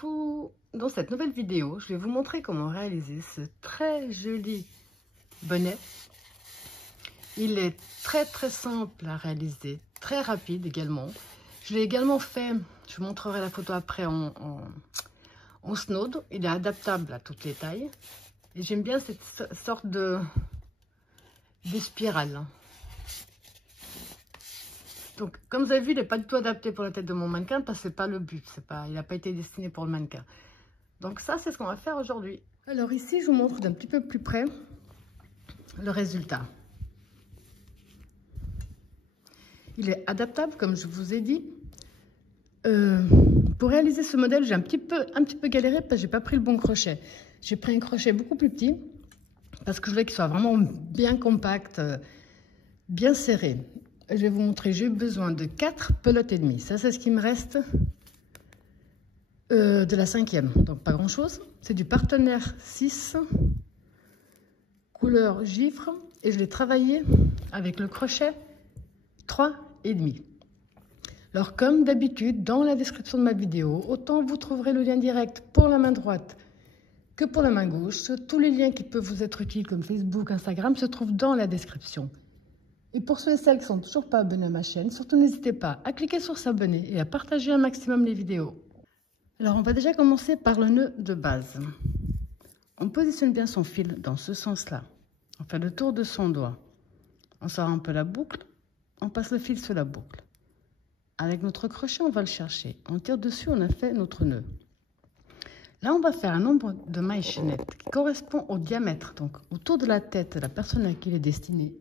Dans cette nouvelle vidéo, je vais vous montrer comment réaliser ce très joli bonnet. Il est très simple à réaliser, très rapide également. Je l'ai également fait, je vous montrerai la photo après en snowd. Il est adaptable à toutes les tailles. Et j'aime bien cette sorte de spirale. Donc, comme vous avez vu, il n'est pas du tout adapté pour la tête de mon mannequin parce que ce n'est pas le but. Il n'a pas été destiné pour le mannequin. Donc ça, c'est ce qu'on va faire aujourd'hui. Alors ici, je vous montre d'un petit peu plus près le résultat. Il est adaptable, comme je vous ai dit. Pour réaliser ce modèle, j'ai un petit peu galéré parce que je n'ai pas pris le bon crochet. J'ai pris un crochet beaucoup plus petit parce que je voulais qu'il soit vraiment bien compact, bien serré. Je vais vous montrer, j'ai eu besoin de 4 pelotes et demie. Ça, c'est ce qui me reste de la 5e. Donc, pas grand-chose. C'est du partenaire 6, couleur givre. Et je l'ai travaillé avec le crochet 3,5. Alors, comme d'habitude, dans la description de ma vidéo, autant vous trouverez le lien direct pour la main droite que pour la main gauche. Tous les liens qui peuvent vous être utiles, comme Facebook, Instagram, se trouvent dans la description. Et pour ceux et celles qui ne sont toujours pas abonnés à ma chaîne, surtout n'hésitez pas à cliquer sur s'abonner et à partager un maximum les vidéos. Alors, on va déjà commencer par le nœud de base. On positionne bien son fil dans ce sens-là. On fait le tour de son doigt. On sort un peu la boucle. On passe le fil sur la boucle. Avec notre crochet, on va le chercher. On tire dessus, on a fait notre nœud. Là, on va faire un nombre de mailles chaînettes qui correspond au diamètre, donc autour de la tête de la personne à qui il est destiné.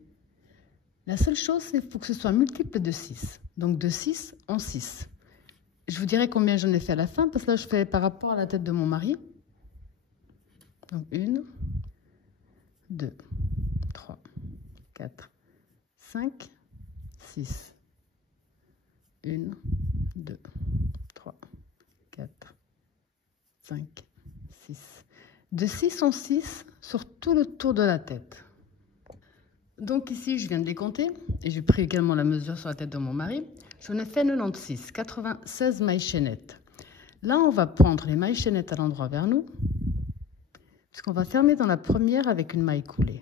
La seule chose, c'est qu'il faut que ce soit multiple de 6. Donc de 6 en 6. Je vous dirai combien j'en ai fait à la fin, parce que là, je fais par rapport à la tête de mon mari. Donc 1, 2, 3, 4, 5, 6. 1, 2, 3, 4, 5, 6. De 6 en 6 sur tout le tour de la tête. Donc ici, je viens de les compter. Et j'ai pris également la mesure sur la tête de mon mari. J'en ai fait 96, 96 mailles chaînettes. Là, on va prendre les mailles chaînettes à l'endroit vers nous. Puisqu'on va fermer dans la première avec une maille coulée.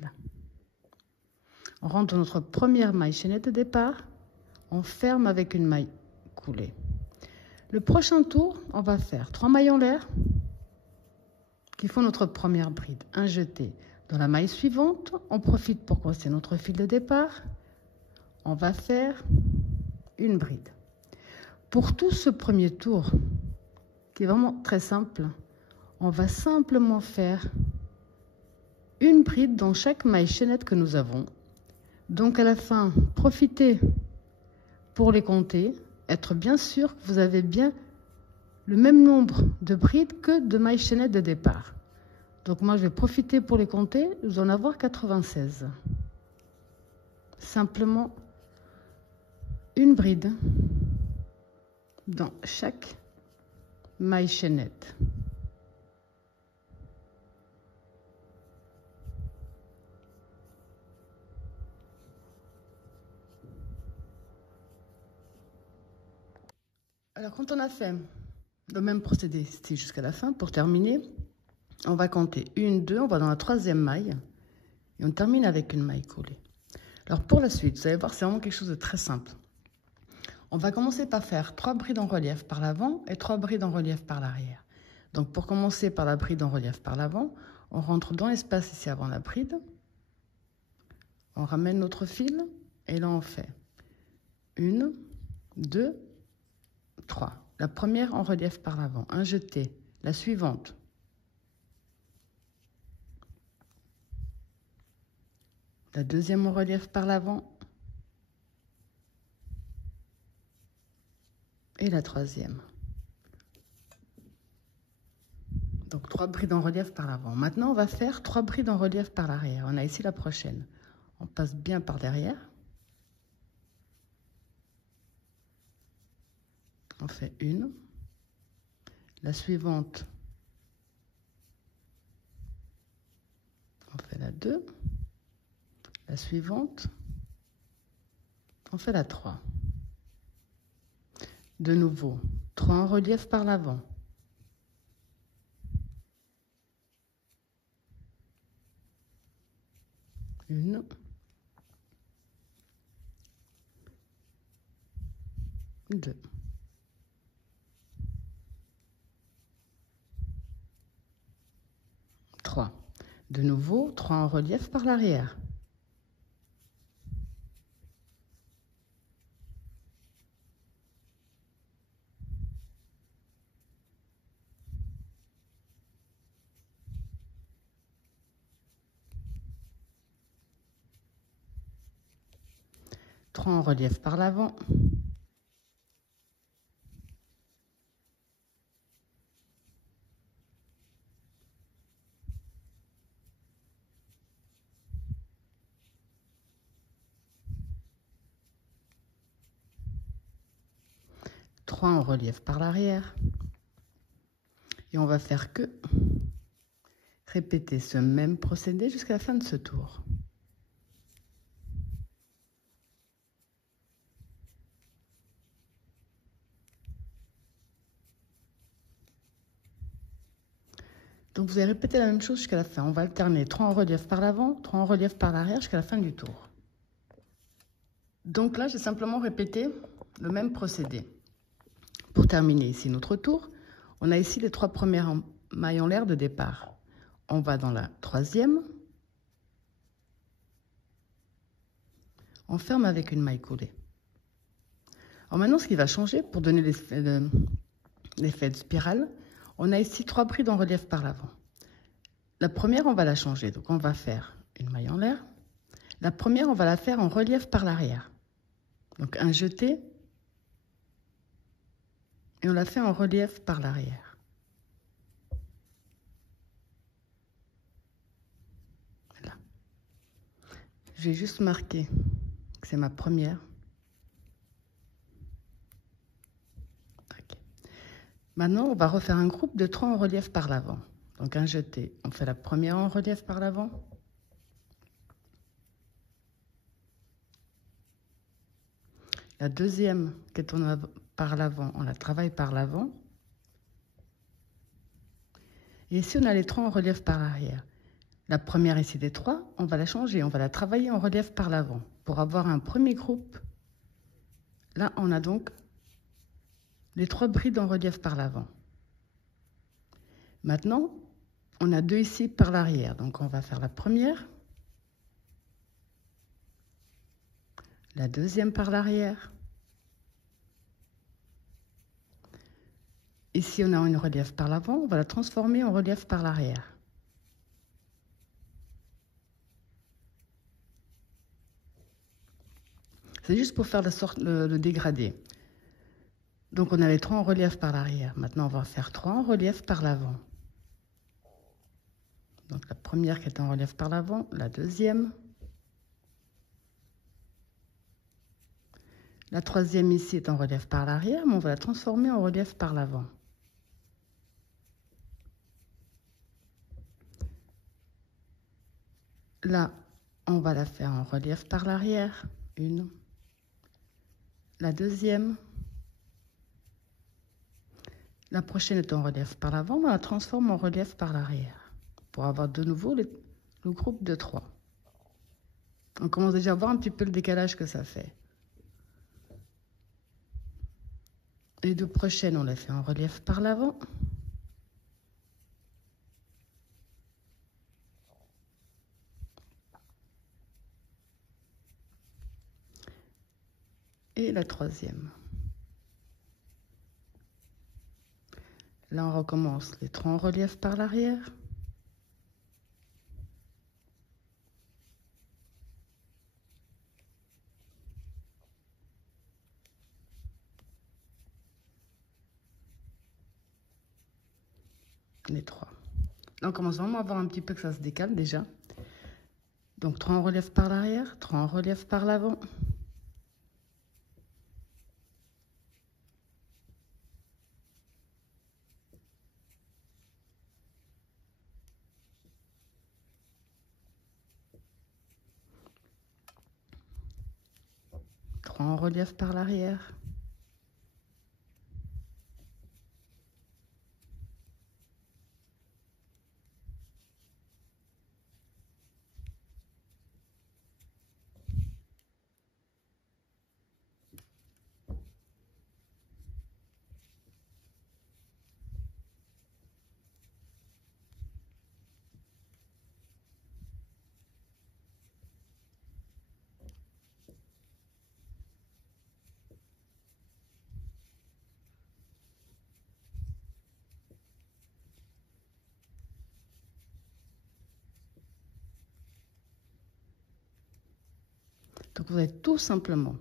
Là. On rentre dans notre première maille chaînette de départ. On ferme avec une maille coulée. Le prochain tour, on va faire 3 mailles en l'air qui font notre première bride. Un jeté. Dans la maille suivante, on profite pour coincer notre fil de départ. On va faire une bride. Pour tout ce premier tour, qui est vraiment très simple, on va simplement faire une bride dans chaque maille chaînette que nous avons. Donc à la fin, profitez pour les compter, être bien sûr que vous avez bien le même nombre de brides que de mailles chaînettes de départ. Donc moi, je vais profiter pour les compter, je vais en avoir 96. Simplement une bride dans chaque maille chaînette. Alors, quand on a fait le même procédé ici jusqu'à la fin, pour terminer, on va compter 1, 2, on va dans la 3e maille et on termine avec une maille coulée. Alors, pour la suite, vous allez voir, c'est vraiment quelque chose de très simple. On va commencer par faire 3 brides en relief par l'avant et 3 brides en relief par l'arrière. Donc, pour commencer par la bride en relief par l'avant, on rentre dans l'espace ici avant la bride. On ramène notre fil et là, on fait 1, 2, 3. La première en relief par l'avant, un jeté. La suivante. La deuxième en relief par l'avant. Et la troisième. Donc 3 brides en relief par l'avant. Maintenant, on va faire 3 brides en relief par l'arrière. On a ici la prochaine. On passe bien par derrière. On fait une. La suivante, on fait la 2. La suivante, On fait la 3. De nouveau, 3 en relief par l'avant. Une. Deux. Trois. De nouveau, 3 en relief par l'arrière. Trois en relief par l'avant. Trois en relief par l'arrière. Et on va faire que répéter ce même procédé jusqu'à la fin de ce tour. Donc vous allez répéter la même chose jusqu'à la fin. On va alterner 3 en relief par l'avant, 3 en relief par l'arrière jusqu'à la fin du tour. Donc là, j'ai simplement répété le même procédé. Pour terminer ici notre tour, on a ici les 3 premières mailles en l'air de départ. On va dans la 3e. On ferme avec une maille coulée. Alors maintenant, ce qui va changer pour donner l'effet de spirale, on a ici 3 brides en relief par l'avant. La première, on va la changer. Donc, on va faire une maille en l'air. La première, on va la faire en relief par l'arrière. Donc, un jeté. Et on la fait en relief par l'arrière. Voilà. Je vais juste marquer que c'est ma première. Okay. Maintenant, on va refaire un groupe de 3 en relief par l'avant. Donc, un jeté. On fait la première en relief par l'avant. La deuxième qui est par l'avant, on la travaille par l'avant. Et ici, on a les 3 en relief par l'arrière. La première ici des 3, on va la changer, on va la travailler en relief par l'avant. Pour avoir un premier groupe, là, on a donc les 3 brides en relief par l'avant. Maintenant, on a 2 ici par l'arrière. Donc, on va faire la première. La deuxième par l'arrière. Ici, on a une relief par l'avant. On va la transformer en relief par l'arrière. C'est juste pour faire le dégradé. Donc, on a les 3 en relief par l'arrière. Maintenant, on va faire 3 en relief par l'avant. Donc, la première qui est en relief par l'avant, la deuxième. La troisième ici est en relief par l'arrière, mais on va la transformer en relief par l'avant. Là, on va la faire en relief par l'arrière. Une. La deuxième. La prochaine est en relief par l'avant, on la transforme en relief par l'arrière. Pour avoir de nouveau le groupe de 3. On commence déjà à voir un petit peu le décalage que ça fait. Les 2 prochaines, on les fait en relief par l'avant. Et la troisième. Là, on recommence les 3 en relief par l'arrière. Les 3. Là, on commence vraiment à voir un petit peu que ça se décale déjà. Donc, 3 en relief par l'arrière, 3 en relief par l'avant. 3 en relief par l'arrière. Donc vous allez tout simplement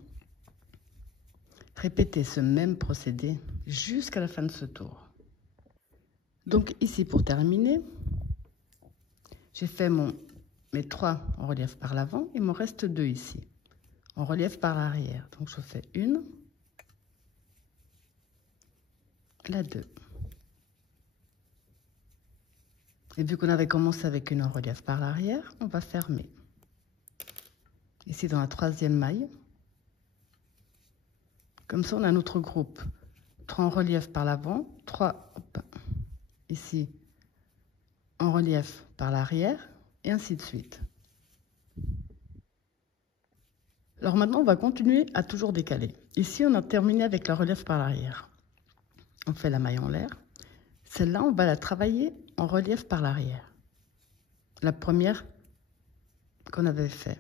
répéter ce même procédé jusqu'à la fin de ce tour. Donc ici, pour terminer, j'ai fait mes 3 en relief par l'avant, il me reste 2 ici, en relief par l'arrière. Donc je fais une, la 2. Et vu qu'on avait commencé avec une en relief par l'arrière, on va fermer. Ici dans la 3e maille. Comme ça, on a notre groupe. 3 en relief par l'avant, 3 ici en relief par l'arrière, et ainsi de suite. Alors maintenant, on va continuer à toujours décaler. Ici, on a terminé avec la relief par l'arrière. On fait la maille en l'air. Celle-là, on va la travailler en relief par l'arrière. La première qu'on avait fait.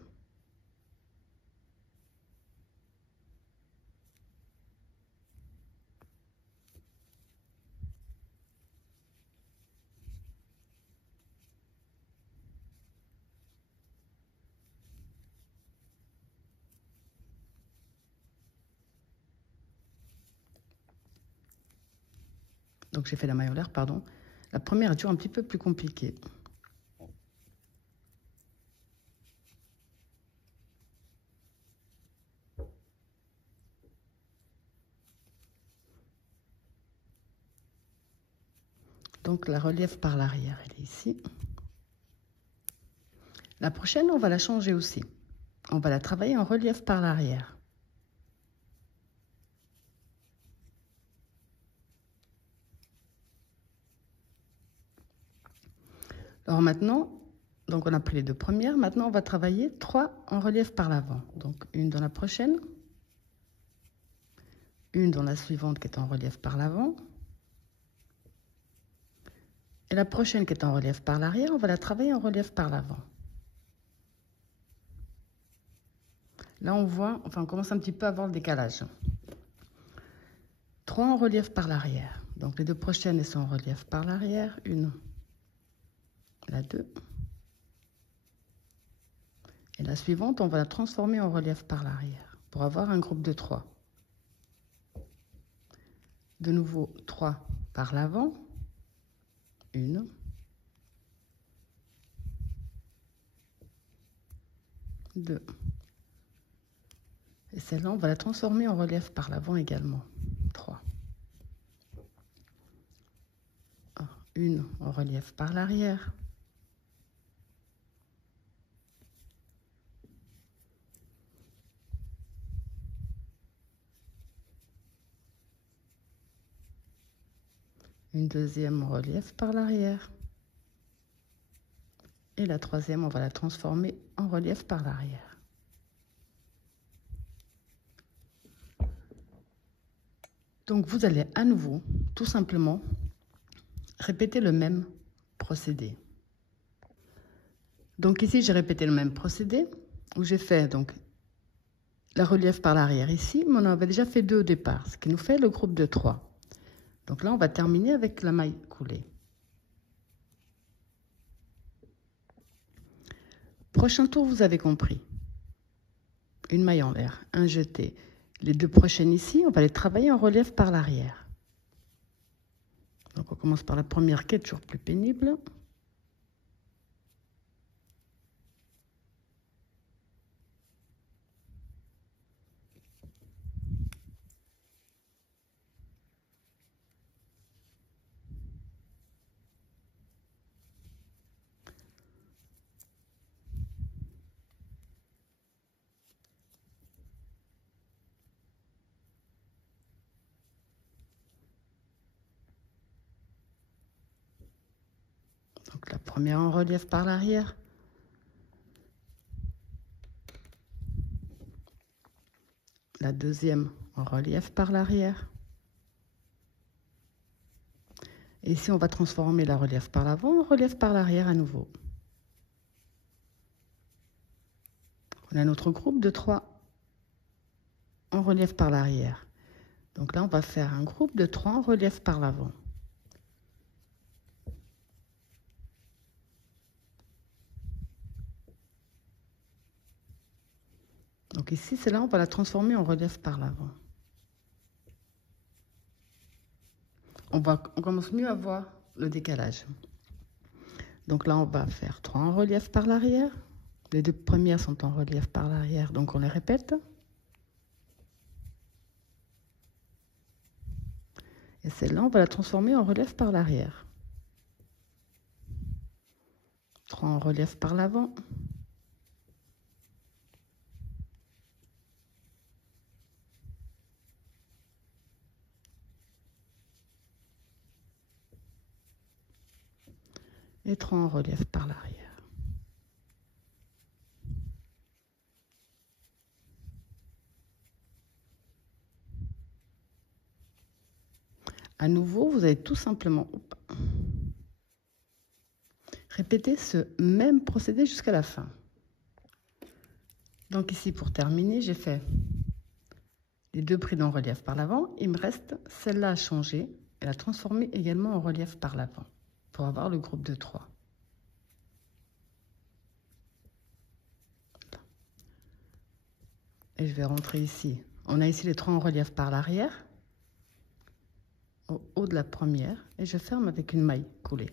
Donc j'ai fait la maille en l'air, pardon. La première est toujours un petit peu plus compliquée. Donc la relief par l'arrière, elle est ici. La prochaine, on va la changer aussi. On va la travailler en relief par l'arrière. Alors maintenant, donc on a pris les 2 premières. Maintenant, on va travailler 3 en relief par l'avant. Donc une dans la prochaine, une dans la suivante qui est en relief par l'avant. Et la prochaine qui est en relief par l'arrière, on va la travailler en relief par l'avant. Là, on voit, enfin, on commence un petit peu à voir le décalage. 3 en relief par l'arrière. Donc les 2 prochaines, elles sont en relief par l'arrière. Une, la 2. Et la suivante, on va la transformer en relief par l'arrière pour avoir un groupe de 3. De nouveau, 3 par l'avant. Une. Deux. Et celle-là, on va la transformer en relief par l'avant également. 3. Une en relief par l'arrière. Une deuxième en relief par l'arrière. Et la troisième, on va la transformer en relief par l'arrière. Donc vous allez à nouveau, tout simplement, répéter le même procédé. Donc ici, j'ai répété le même procédé, où j'ai fait donc la relief par l'arrière ici, mais on avait déjà fait 2 au départ, ce qui nous fait le groupe de 3. Donc là, on va terminer avec la maille coulée. Prochain tour, vous avez compris. Une maille en l'air, un jeté. Les 2 prochaines ici, on va les travailler en relief par l'arrière. Donc on commence par la première qui est toujours plus pénible. Donc la première en relief par l'arrière. La deuxième en relief par l'arrière. Et ici, on va transformer la relief par l'avant en relief par l'arrière à nouveau. On a notre groupe de 3 en relief par l'arrière. Donc là, on va faire un groupe de 3 en relief par l'avant. Donc ici, c'est là, on va la transformer en relief par l'avant. On commence mieux à voir le décalage. Donc là, on va faire 3 en relief par l'arrière. Les 2 premières sont en relief par l'arrière, donc on les répète. Et celle-là, on va la transformer en relief par l'arrière. 3 en relief par l'avant. Et 3 en relief par l'arrière. À nouveau, vous allez tout simplement répéter ce même procédé jusqu'à la fin. Donc ici, pour terminer, j'ai fait les 2 prises en relief par l'avant. Il me reste celle-là à changer et la transformer également en relief par l'avant pour avoir le groupe de 3. Et je vais rentrer ici. On a ici les 3 en relief par l'arrière, au haut de la première, et je ferme avec une maille coulée.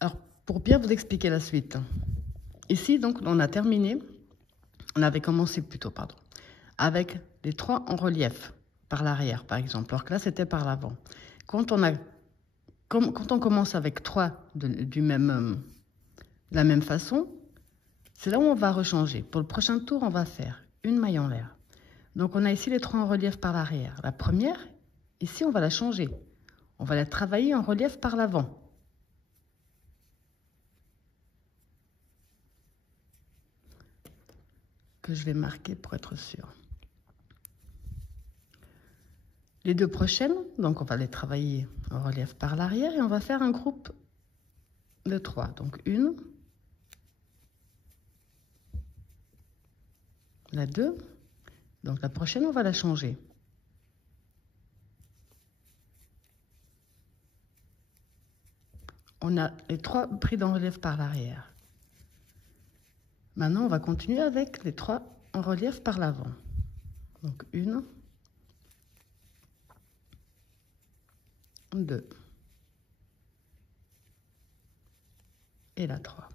Alors, pour bien vous expliquer la suite, ici, donc, on a terminé, on avait commencé plutôt, pardon, avec les 3 en relief par l'arrière, par exemple, alors que là, c'était par l'avant. Quand on commence avec 3 de la même façon, c'est là où on va rechanger. Pour le prochain tour, on va faire une maille en l'air. Donc, on a ici les 3 en relief par l'arrière. La première, ici, on va la changer. On va la travailler en relief par l'avant. Que je vais marquer pour être sûr. Les 2 prochaines, donc on va les travailler en relief par l'arrière et on va faire un groupe de 3. Donc une, la 2, donc la prochaine, on va la changer. On a les 3 prises en relief par l'arrière. Maintenant, on va continuer avec les 3 en relief par l'avant. Donc une, 2 et la 3.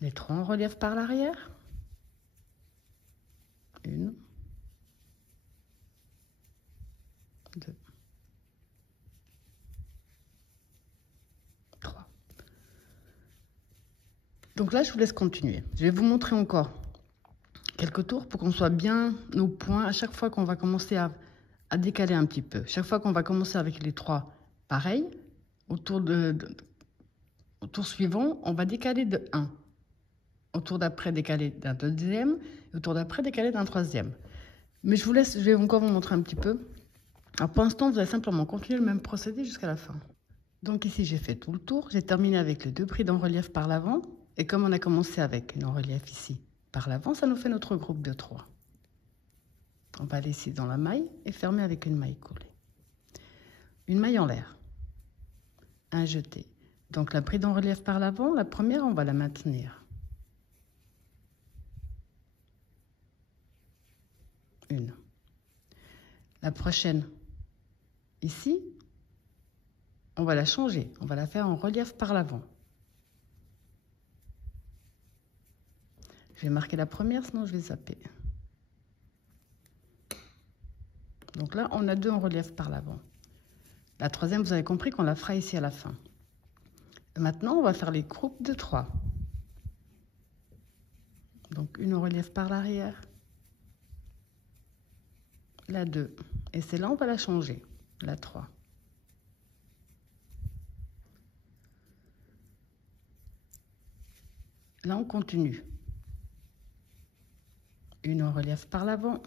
Les 3 en relief par l'arrière. Une, 2, 3. Donc là, je vous laisse continuer. Je vais vous montrer encore quelques tours pour qu'on soit bien au point à chaque fois qu'on va commencer à décaler un petit peu. Chaque fois qu'on va commencer avec les 3, pareil, au tour suivant, on va décaler de 1. Au tour d'après, décaler d'un deuxième. Et au tour d'après, décaler d'un troisième. Mais je vais encore vous montrer un petit peu. Alors pour l'instant, vous allez simplement continuer le même procédé jusqu'à la fin. Donc ici, j'ai fait tout le tour. J'ai terminé avec les 2 prises en relief par l'avant. Et comme on a commencé avec une en relief ici par l'avant, ça nous fait notre groupe de 3. On va aller ici dans la maille et fermer avec une maille collée. Une maille en l'air. Un jeté. Donc la prise en relief par l'avant, la première, on va la maintenir. Une. La prochaine, ici, on va la changer. On va la faire en relief par l'avant. Je vais marquer la première, sinon je vais zapper. Donc là, on a 2 en relief par l'avant. La troisième, vous avez compris qu'on la fera ici à la fin. Et maintenant, on va faire les groupes de 3. Donc une en relief par l'arrière. La 2. Et celle-là, on va la changer. la 3. Là, on continue. Une en relief par l'avant.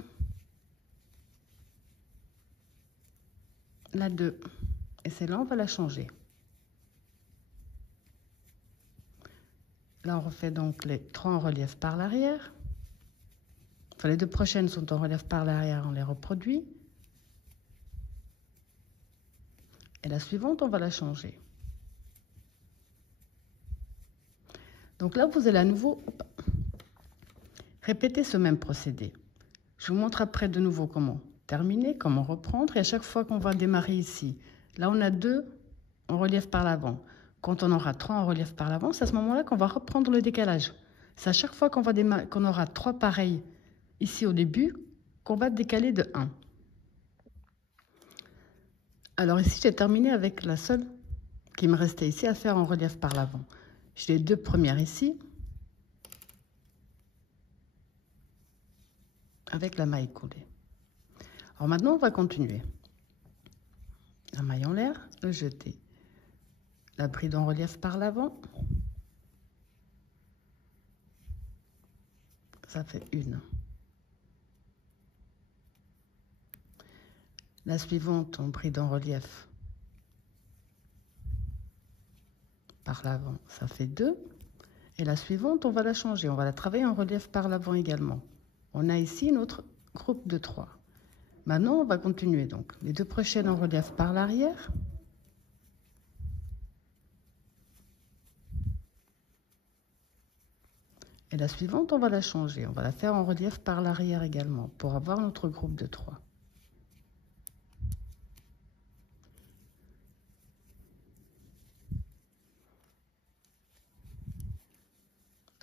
La 2. Et celle-là, on va la changer. Là, on refait donc les 3 en relief par l'arrière. Enfin, les 2 prochaines sont en relief par l'arrière, on les reproduit. Et la suivante, on va la changer. Donc là, vous allez à nouveau répéter ce même procédé. Je vous montre après de nouveau comment terminer, comment reprendre. Et à chaque fois qu'on va démarrer ici, là, on a 2 en relief par l'avant. Quand on aura 3 en relief par l'avant, c'est à ce moment-là qu'on va reprendre le décalage. C'est à chaque fois qu'on aura 3 pareils ici au début, qu'on va décaler de 1. Alors ici, j'ai terminé avec la seule qui me restait ici à faire en relief par l'avant. J'ai les 2 premières ici, avec la maille coulée. Alors maintenant, on va continuer. La maille en l'air, le jeté. La bride en relief par l'avant. Ça fait 1. La suivante, on bride en relief par l'avant, ça fait 2. Et la suivante, on va la changer. On va la travailler en relief par l'avant également. On a ici notre groupe de 3. Maintenant, on va continuer. Donc, les 2 prochaines en relief par l'arrière. Et la suivante, on va la changer. On va la faire en relief par l'arrière également pour avoir notre groupe de 3.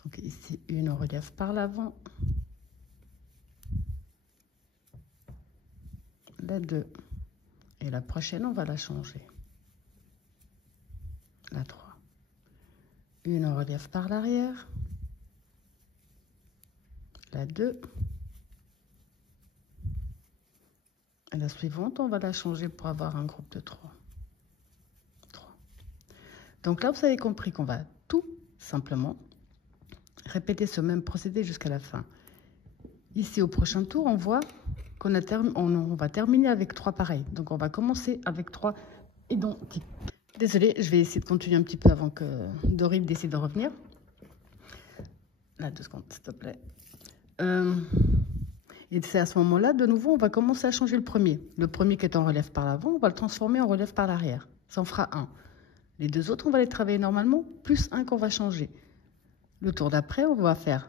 Donc ici, une en relief par l'avant. La 2. Et la prochaine, on va la changer. La 3. Une en relief par l'arrière. La 2. Et la suivante, on va la changer pour avoir un groupe de 3. 3. Donc là, vous avez compris qu'on va tout simplement répéter ce même procédé jusqu'à la fin. Ici, au prochain tour, on voit qu'on on va terminer avec 3 pareils. Donc, on va commencer avec 3 identiques. Désolée, je vais essayer de continuer un petit peu avant que Dorine décide de revenir. Là, 2 secondes, s'il te plaît. Et c'est à ce moment-là, de nouveau, on va commencer à changer le premier. Le premier qui est en relief par l'avant, on va le transformer en relief par l'arrière. Ça en fera 1. Les 2 autres, on va les travailler normalement, plus 1 qu'on va changer. Le tour d'après, on va faire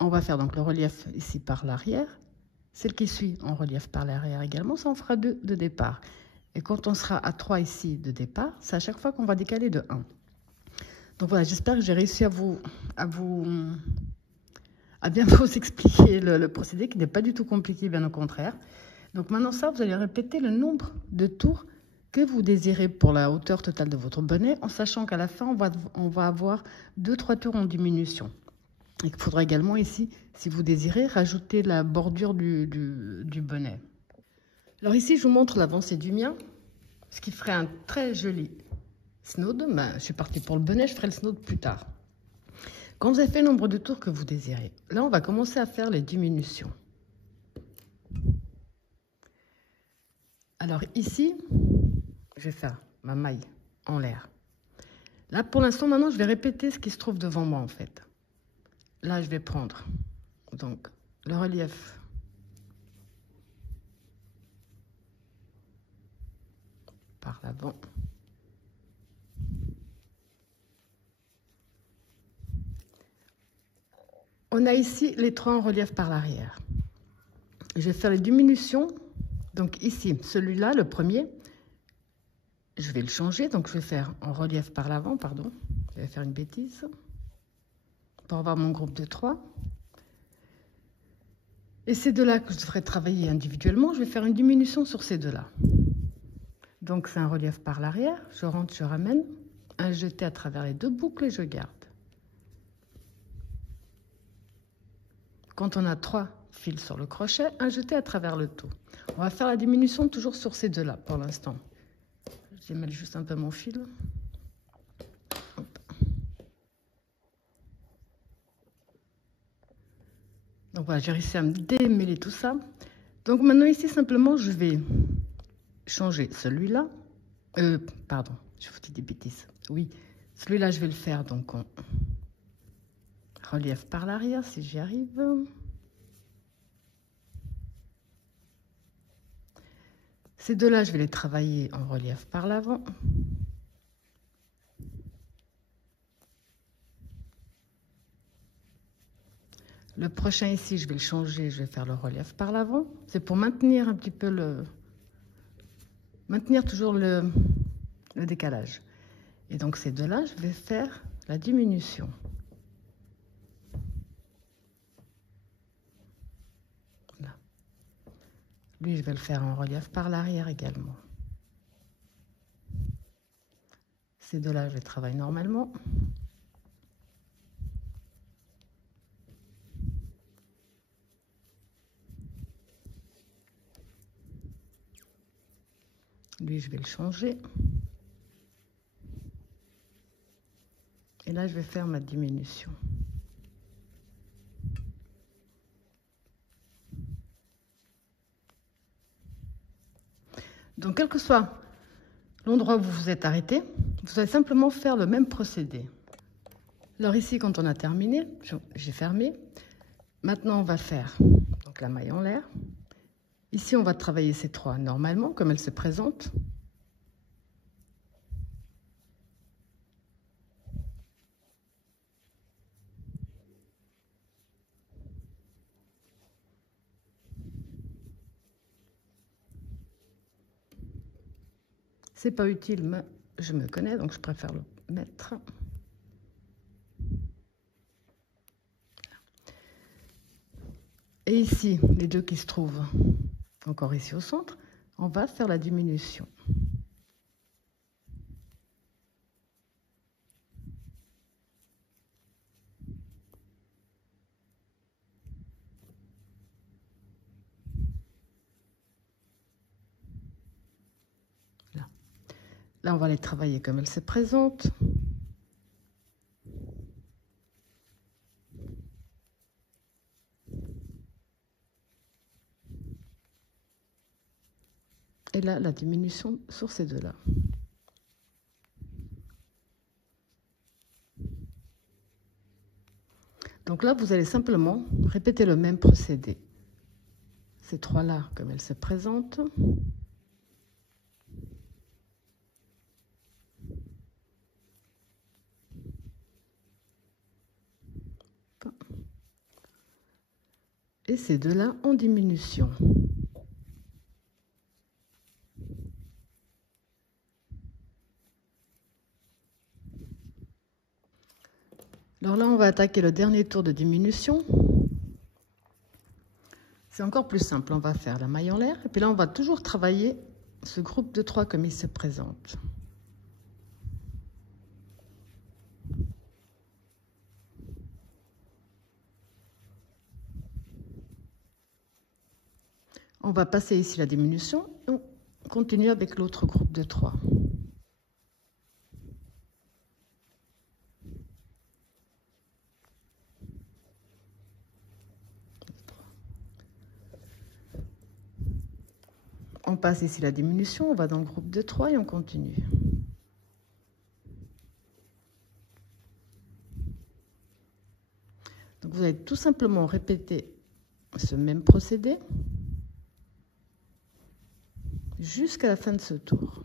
donc le relief ici par l'arrière. Celle qui suit en relief par l'arrière également, ça en fera 2 de départ. Et quand on sera à 3 ici de départ, c'est à chaque fois qu'on va décaler de 1. Donc voilà, j'espère que j'ai réussi à bien vous expliquer le procédé, qui n'est pas du tout compliqué, bien au contraire. Donc maintenant ça, vous allez répéter le nombre de tours que vous désirez pour la hauteur totale de votre bonnet, en sachant qu'à la fin, on va avoir 2-3 tours en diminution. Et qu'il faudra également ici, si vous désirez, rajouter la bordure du bonnet. Alors ici, je vous montre l'avancée du mien, ce qui ferait un très joli snood. Ben, je suis partie pour le bonnet, je ferai le snood plus tard. Quand vous avez fait le nombre de tours que vous désirez, là, on va commencer à faire les diminutions. Alors ici, je vais faire ma maille en l'air. Là, pour l'instant, maintenant, je vais répéter ce qui se trouve devant moi, en fait. Là, je vais prendre donc le relief par l'avant. On a ici les 3 en relief par l'arrière. Je vais faire les diminutions. Donc ici, celui-là, le premier, je vais le changer. Donc je vais faire en relief par l'avant, pardon. Je vais faire une bêtise. Pour avoir mon groupe de 3. Et ces 2-là que je devrais travailler individuellement, je vais faire une diminution sur ces 2-là. Donc c'est un relief par l'arrière, je rentre, je ramène, un jeté à travers les 2 boucles et je garde. Quand on a 3 fils sur le crochet, un jeté à travers le tout. On va faire la diminution toujours sur ces deux là pour l'instant. Je démêle juste un peu mon fil. Hop. Donc voilà, j'ai réussi à me démêler tout ça. Donc maintenant ici simplement je vais changer celui-là. Pardon, je vous dis des bêtises. Oui, celui-là je vais le faire donc en relief par l'arrière si j'y arrive. Ces deux-là, je vais les travailler en relief par l'avant. Le prochain ici, je vais le changer, je vais faire le relief par l'avant. C'est pour maintenir un petit peu le... maintenir toujours le décalage. Et donc ces deux-là, je vais faire la diminution. Lui, je vais le faire en relief par l'arrière également. Ces deux-là, je les travaille normalement. Lui, je vais le changer. Et là, je vais faire ma diminution. Donc, quel que soit l'endroit où vous vous êtes arrêté, vous allez simplement faire le même procédé. Alors ici, quand on a terminé, j'ai fermé. Maintenant, on va faire donc la maille en l'air. Ici, on va travailler ces trois normalement, comme elles se présentent. C'est pas utile, mais je me connais, donc je préfère le mettre. Et ici, les deux qui se trouvent encore ici au centre, on va faire la diminution. Là, on va les travailler comme elles se présentent. Et là, la diminution sur ces deux-là. Donc là, vous allez simplement répéter le même procédé. Ces trois-là, comme elles se présentent. Et ces deux-là en diminution. Alors là, on va attaquer le dernier tour de diminution. C'est encore plus simple. On va faire la maille en l'air. Et puis là, on va toujours travailler ce groupe de trois comme il se présente. On va passer ici la diminution et on continue avec l'autre groupe de 3. On passe ici la diminution, on va dans le groupe de 3 et on continue. Donc vous allez tout simplement répéter ce même procédé jusqu'à la fin de ce tour.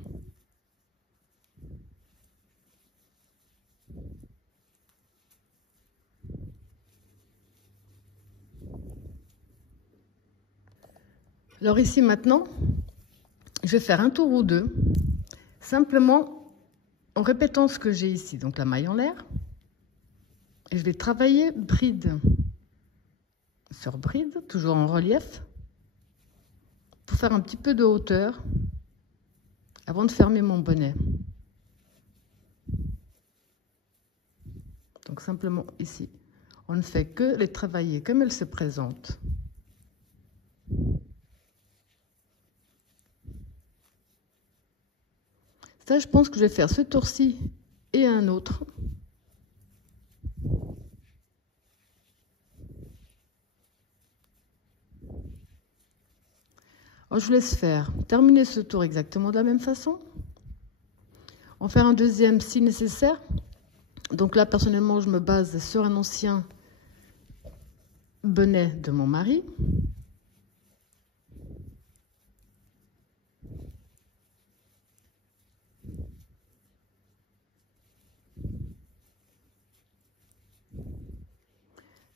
Alors ici maintenant, je vais faire un tour ou deux, simplement en répétant ce que j'ai ici, donc la maille en l'air. Et je vais travailler bride sur bride, toujours en relief, pour faire un petit peu de hauteur avant de fermer mon bonnet. Donc simplement ici, on ne fait que les travailler comme elles se présentent. Ça, je pense que je vais faire ce tour-ci et un autre. Alors, je vous laisse faire, terminer ce tour exactement de la même façon. En faire un deuxième si nécessaire. Donc là, personnellement, je me base sur un ancien bonnet de mon mari.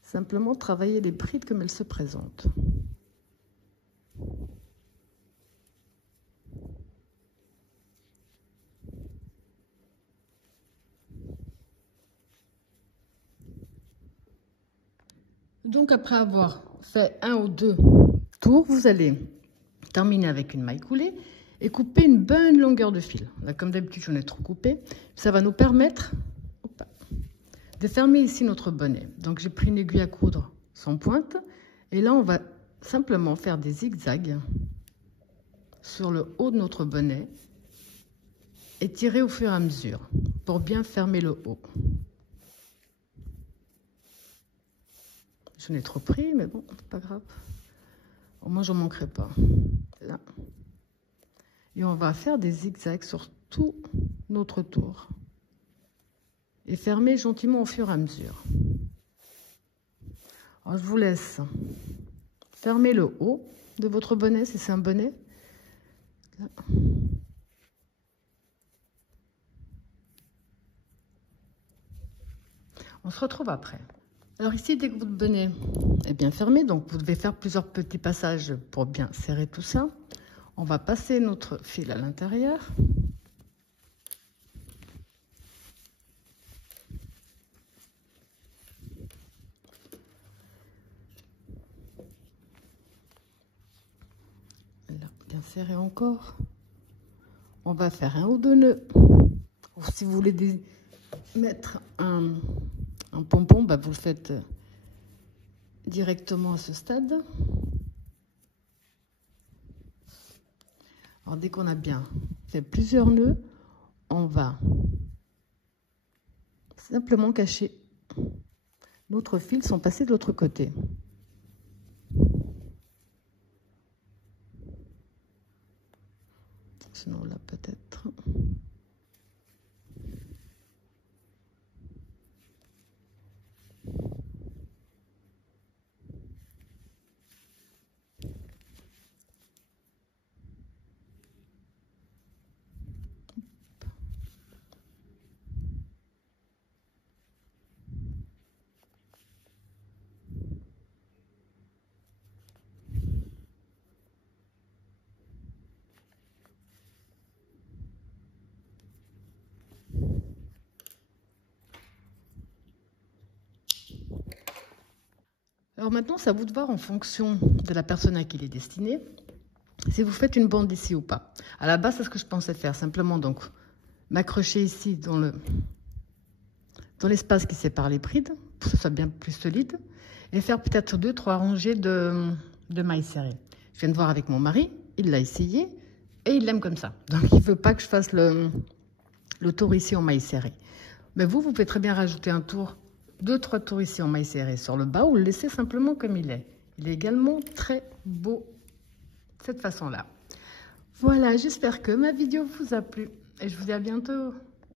Simplement travailler les brides comme elles se présentent. Donc après avoir fait un ou deux tours, vous allez terminer avec une maille coulée et couper une bonne longueur de fil. Là, comme d'habitude, j'en ai trop coupé. Ça va nous permettre de fermer ici notre bonnet. Donc j'ai pris une aiguille à coudre sans pointe et là on va simplement faire des zigzags sur le haut de notre bonnet et tirer au fur et à mesure pour bien fermer le haut. J'en ai trop pris, mais bon, c'est pas grave. Au moins, j'en manquerai pas. Là. Et on va faire des zigzags sur tout notre tour. Et fermer gentiment au fur et à mesure. Alors, je vous laisse fermer le haut de votre bonnet, si c'est un bonnet. Là. On se retrouve après. Alors ici, dès que votre bonnet est bien fermé, donc vous devez faire plusieurs petits passages pour bien serrer tout ça. On va passer notre fil à l'intérieur. Là, bien serré encore. On va faire un ou deux nœuds. Ou si vous voulez mettre un pompon, bah vous le faites directement à ce stade. Alors dès qu'on a bien fait plusieurs nœuds, on va simplement cacher notre fil sans passer de l'autre côté. Sinon là peut-être. Alors maintenant, c'est à vous de voir en fonction de la personne à qui il est destiné, si vous faites une bande ici ou pas. À la base, c'est ce que je pensais faire, simplement donc m'accrocher ici dans l'espace qui sépare les brides, pour que ce soit bien plus solide, et faire peut-être 2-3 rangées de mailles serrées. Je viens de voir avec mon mari, il l'a essayé, et il l'aime comme ça. Donc il ne veut pas que je fasse le tour ici en mailles serrées. Mais vous pouvez très bien rajouter un tour, 2-3 tours ici en mailles serrées sur le bas ou le laisser simplement comme il est. Il est également très beau de cette façon-là. Voilà, j'espère que ma vidéo vous a plu et je vous dis à bientôt.